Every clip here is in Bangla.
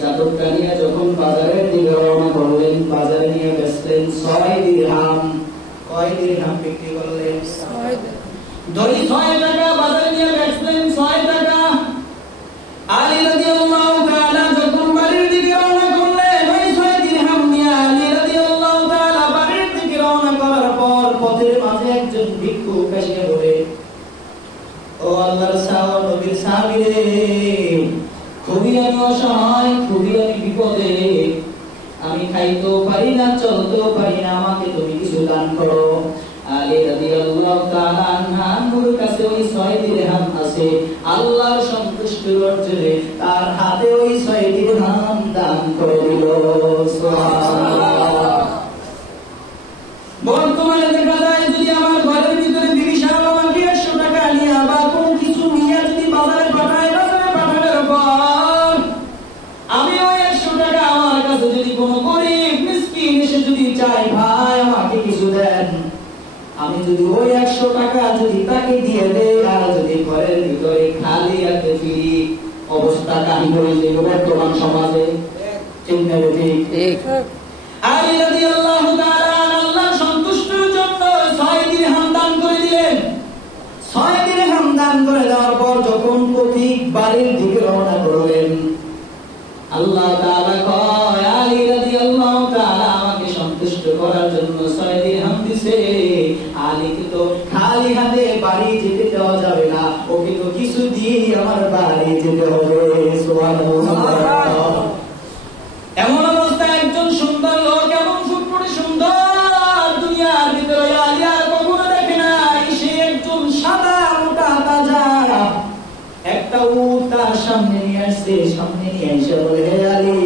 চাদরটা নিয়ে যখন বাজারের দিকে রওনা করলেন, বাজারে নিয়ে বেচলেন 6 দিরহাম। কয় দিরহাম বিক্রি করলেন? 6 টাকা বাজারে নিয়ে বেচলেন, 6 টাকা। আলী রাদিয়াল্লাহু তাআলা যখন বাড়ির দিকে রওনা করলেন, ওই 6 দিরহাম নিয়ে আলী রাদিয়াল্লাহু তাআলা বাড়ির দিকে রওনা করার পর পথের মাঝে একজন ভিক্ষুক এসে বলে, ও আল্লাহর নবীর সাহাবী, খুবই আমি অসহায়, খুবই আমি বিপদে, আমি খাইতেও পারি না, চলতেও পারি না, আমাকে তুমি কিছু দান করো। আলী রাদিয়াল্লাহু তাআলা আনহুর কাছে ওই 6 দিরহাম আছে। আল্লাহর সন্তুষ্টি অর্জনে তার হাতে ওই 6 দিরহাম দান করে দিল। সুবহানাল্লাহ। বর্তমানে দেখা যায় যদি আমার ঘরের ভিতরে বিশাল আমাকে 100 টাকা নিয়ে বা কোনো কিছু নিয়ে যদি বাজারে পাঠায়, বাজারে পাঠানোর পর আমি ওই 100 টাকা আমার কাছে যদি কোনো গরিব মিসকিন এসে যদি চাই, ভাই আমাকে কিছু দেন, আমি যদি ওই 100 টাকা যদি তাকে দিয়ে দেই আর যদি ঘরের ভিতরে খালি হাতে ফিরি, অবস্থা কাহিনী হয়ে যাবে বর্তমান সমাজে। ঠিক না? ঠিক। আলী রাদিয়াল্লাহু তাআলা আল্লাহর সন্তুষ্টির জন্য 6 দিরহাম দান করে দিলেন। 6 দিরহাম দান করে দেওয়ার পর যখন পথিক বাড়ির দিকে রওনা করলেন, আল্লাহ তাআলা কয়, আলী রাদিয়াল্লাহু তাআলা আমাকে সন্তুষ্ট করার জন্য 6 দিরহাম দিয়েছে। আলীকে তো খালি হাতে বাড়ি যেতে দেওয়া যাবে না, ওকে তো কিছু দিয়ে আমার বাড়ি যেতে হবে। সুবহানাল্লাহ। এমন অবস্থায় একজন সুন্দর লোক, এমন ফুটফুটে সুন্দর দুনিয়ার ভিতরে আলী আর কখনো দেখে নাই। সে একজন সাদা মোটা তাজা একটা উট তার সামনে নিয়ে আসছে। সামনে নিয়ে এসে বলে, হে আলী,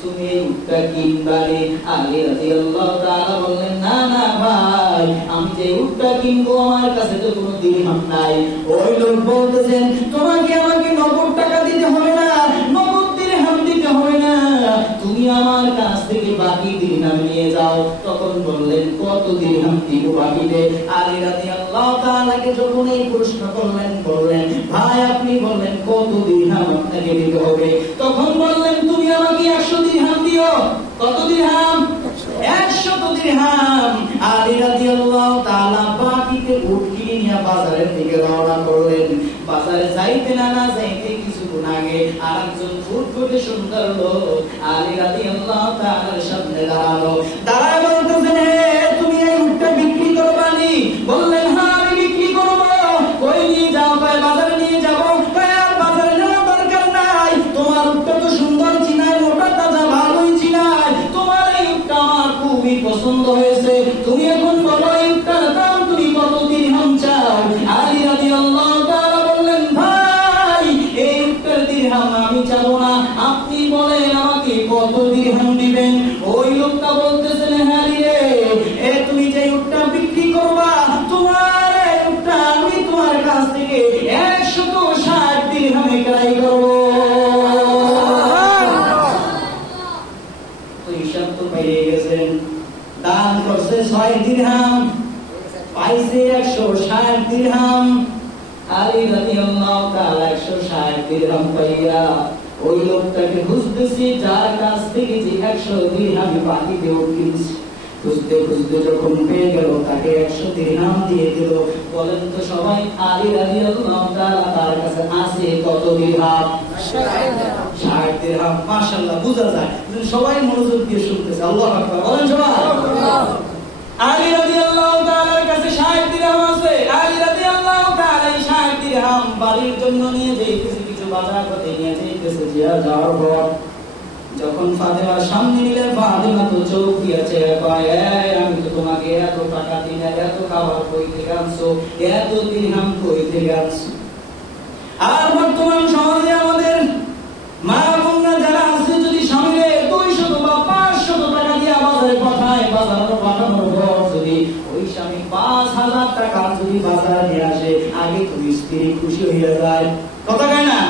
তুমি এই উটটা কিনবারে? আলী রাদিয়াল্লাহু তাআলা বললেন, না না ভাই, আমি যে উটটা কিনবো আমার কাছে তো কোনো দিরহাম নাই। ওই লোক বলতেছেন, তোমাকে আমাকে নগদ টাকা দিতে হবে না, নগদ দিরহাম দিতে হবে না, তুমি আমার কাছ থেকে বাকি দিরহাম নিয়ে যাও। তখন বললেন, কত দিরহাম দিব বাকিতে? আলী রাদিয়াল্লাহু তাআলাকে যখন এই প্রশ্ন করলেন, বললেন, ভাই আপনি বললেন কত দিরহাম আপনাকে দিতে হবে? তখন বললেন, তুমি আমাকে 100 দিরহাম দিও। কত দিরহাম? 100 দিরহাম। আলী রাদিয়াল্লাহু তাআলা বাকিতে উট কিনে নিয়ে বাজারের দিকে রওনা করলেন। বাজারে যাইতে না যাইতে কিছুক্ষণ আগে আরেকজন ফুটফুটে সুন্দর লোক আলী রাদিয়াল্লাহু তাআলার সামনে দাঁড়ালো। দাঁড়ায় বলতেছেন, হে, তুমি এই উটটা বিক্রি করবানি? বললেন, হ্যাঁ আমি বিক্রি করব। কই নিয়ে যাও? বাজারে নিয়ে যাবো। আর বাজারে যাওয়ার দরকার নাই, তোমার উটটা তো সুন্দর চিনায়, মোটা তাজা ভালোই চিনায়, তোমার এই উটটা আমার খুবই পছন্দ হয়েছে। তুমি এখন বলো এই উটটার দাম তুমি কত দিরহাম চাও? আলী রাদিয়াল্লাহু তাআলা বললেন, ভাই এই উটটার দিরহাম আমি চাবো না, আপনি বলেন আমাকে কত দিরহাম দিবেন? ওই লোকটা বলতেছেন, হ্যাঁ রে, তুমি যে উটটা বিক্রি করবা, তোমার এই উটটা আমি তোমার কাছ থেকে 160 দিরহামে ক্রয় করব। তো হিসাব তো পেয়ে গেছেন, দান করছে 6 দিরহাম, পাইছে 160 দিরহাম। আলী রাদিয়াল্লাহু তাআলা 160 দিরহাম পাইয়া ওই লোকটাকে খুঁজতেছি, যার কাছ থেকে যে 100 দিরহাম বাকি দেও কিনছে। খুঁজতে খুঁজতে যখন পেয়ে গেল, তাকে 100 দিরহাম দিয়ে দিল। বলেন তো সবাই, আলী রাদিয়াল্লাহু তাআলা তার কাছে আছে কত দিরহাম? 60 দিরহাম। মাশাআল্লাহ, বোঝা যায় সবাই মনোযোগ দিয়ে শুনতেছে। আল্লাহু আকবার বলেন সবাই। আলী রাদিয়াল্লাহু তাআলার কাছে 60 দিরহাম আছে। আলী রাদিয়াল্লাহু তাআলা 60 দিরহাম বাড়ির জন্য নিয়ে যাইতেছে, কিছু বাজার করতে নিয়ে যাইতেছে। যাওয়ার পর যখন ফাতেমার সামনে নিলেন, ফাতেমা তো চোখ দিয়েছে, আমি তো তোমাকে এত টাকা দিই, এত খাবার কই থেকে আনছো, এত দিরহাম কই থেকে আনছো? আর বর্তমান সমাজে আমাদের মা বোনরা যারা আছে, যদি স্বামীরে 200 বা 500 টাকা দিয়ে বাজারে পাঠায়, বাজারে পাঠানোর পর যদি ওই স্বামী 5000 টাকা যদি বাজারে নিয়ে আসে, আগে তো স্ত্রী খুশি হয়ে যায়, কথা কয় না?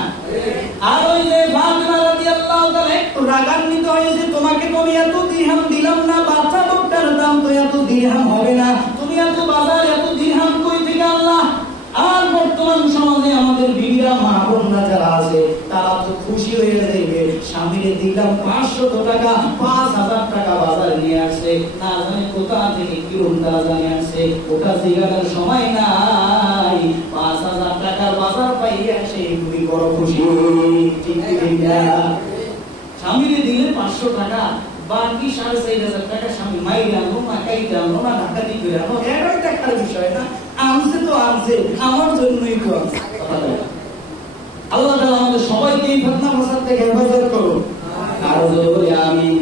আর ওই যে ফাতেমা রাদিয়াল্লাহু তাআলা একটু রাগান্বিত হয়েছে, তোমাকে তো আমি এত দিরহাম দিলাম না, বাচ্চা লোকটার দাম তো এত দিরহাম হবে না, তুমি এত বাজার এত দিরহাম কই থেকে আনলা? আর বর্তমান সমাজে আমাদের বিবিরা মা বোনরা যারা আছে, তারা তো খুশি হয়ে যাবে, স্বামীরে দিলাম 500 টাকা, 5000 টাকা বাজার নিয়ে আসছে, না জানি কোথা থেকে কি উল্টা জানি আসছে, ওটা জিজ্ঞাসার সময় নাই। 5000 টাকার বাজার পাইয়া সে খুবই বড় খুশি। ঠিক না? স্বামীরে দিলে 500 টাকা, বাকি 4500 টাকা স্বামী মাইরে আনো না, কাইতে আনো না, ডাকাতি করে আনো, এটাই দেখার বিষয় না। আনছে তো আনছে, আমার জন্যই তো আনছে। আল্লাহ তাআলা আমাদের সবাইকে এই ফিতনা ফাসাদ থেকে হেফাজত করুন। আর বলি আমিন।